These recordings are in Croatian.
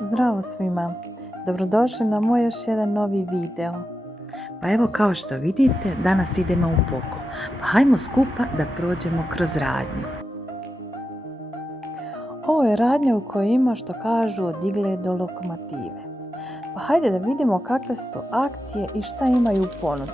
Zdravo svima, dobrodošli na moj još jedan novi video. Pa evo kao što vidite, danas idemo u pokop. Pa hajmo skupa da prođemo kroz radnju. Ovo je radnja u kojoj ima, što kažu, od igle do lokomotive. Pa hajde da vidimo kakve su to akcije i šta imaju u ponudi.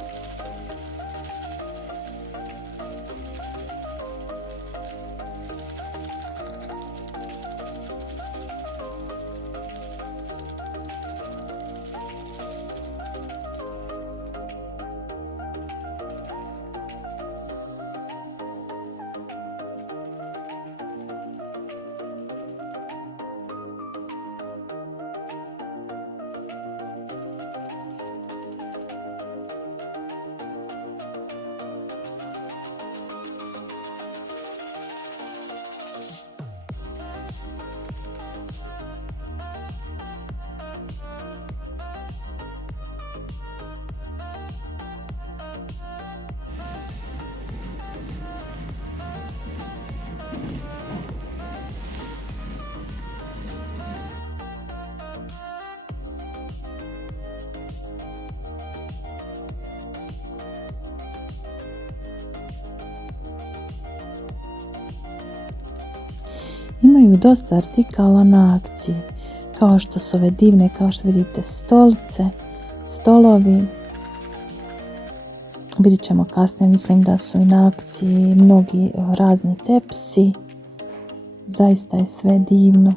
Imaju dosta artikala na akciji, kao što su ove divne, kao što vidite, stolice, stolovi. Vidjet ćemo kasnije, mislim da su i na akciji mnogi razni tepsi. Zaista je sve divno.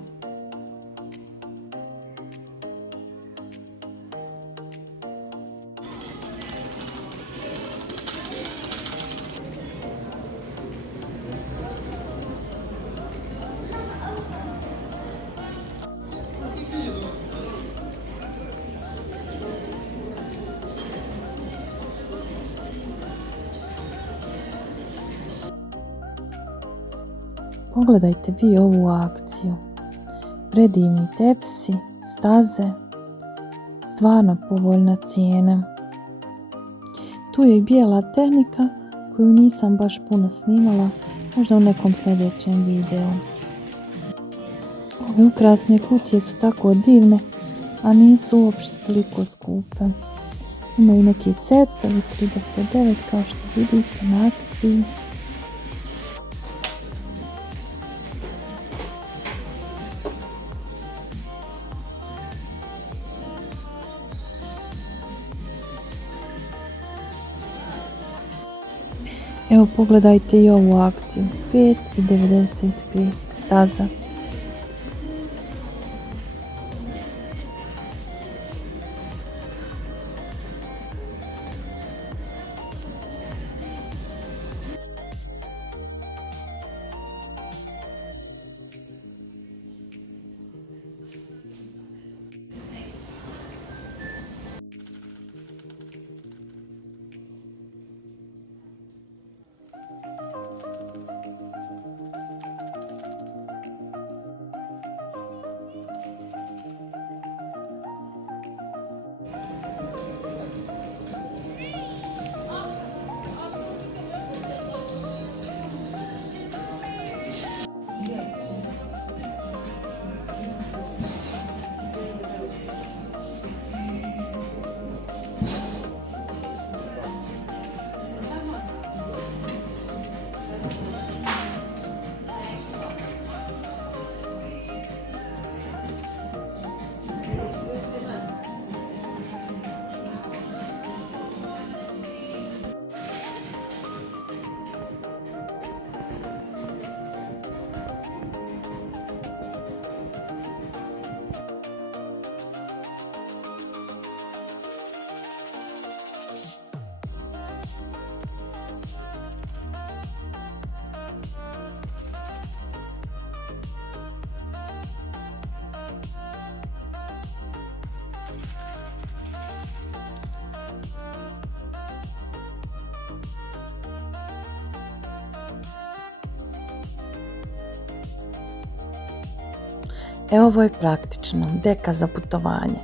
Pogledajte vi ovu akciju. Predivni tepsi, staze, stvarno povoljna cijena. Tu je i bijela tehnika koju nisam baš puno snimala, možda u nekom sljedećem videu. Ove ukrasne kutije su tako divne, a nisu uopšte toliko skupe. Imaju neki setovi, 39 kao što vidite na akciji. Evo pogledajte i ovu akciju, 5,95 staza. Evo ovo je praktično, deka za putovanje.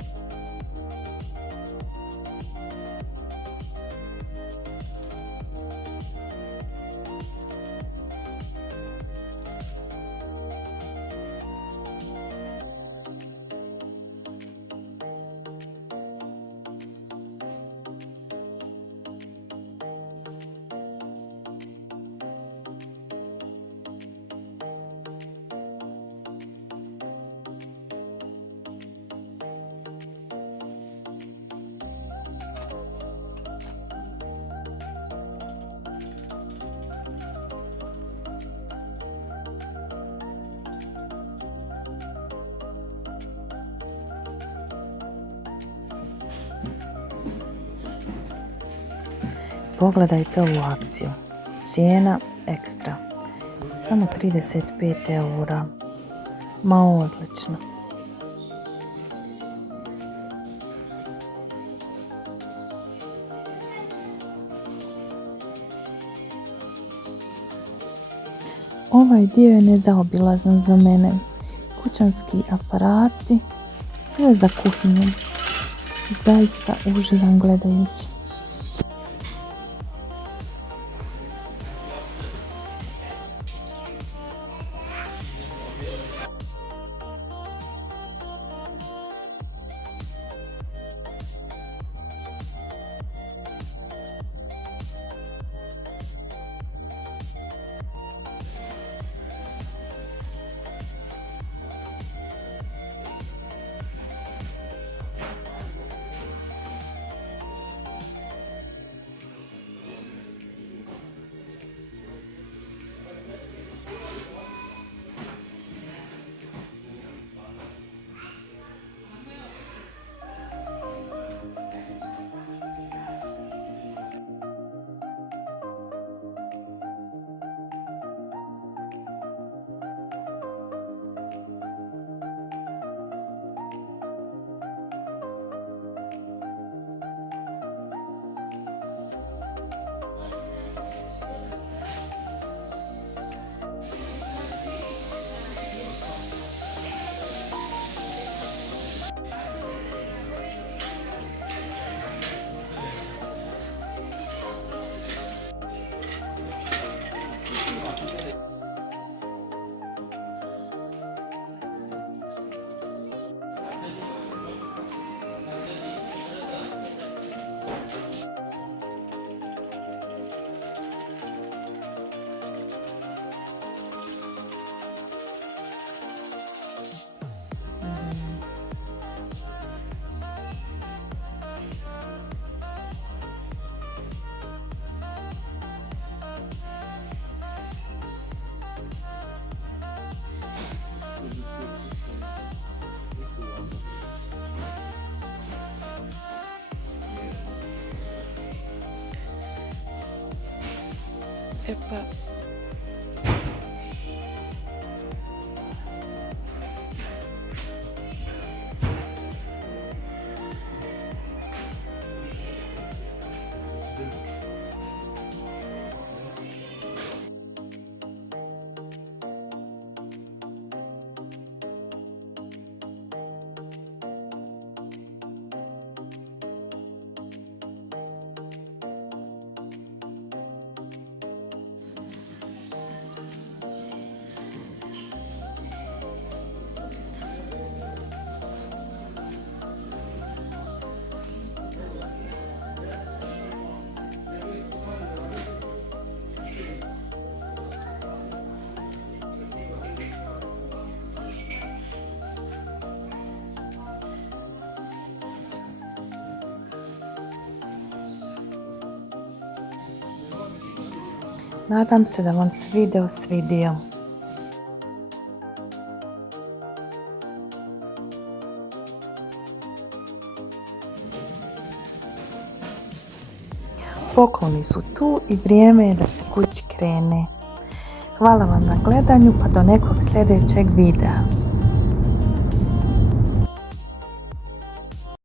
pogledajte ovu akciju. Cijena ekstra. Samo 35 eura. Ma odlično. Ovaj dio je nezaobilazan za mene. Kućanski aparati, sve za kuhinju. Zaista uživam gledajući. E pa, nadam se da vam se video svidio. Pokloni su tu i vrijeme je da se kući krene. Hvala vam na gledanju, pa do nekog sljedećeg videa.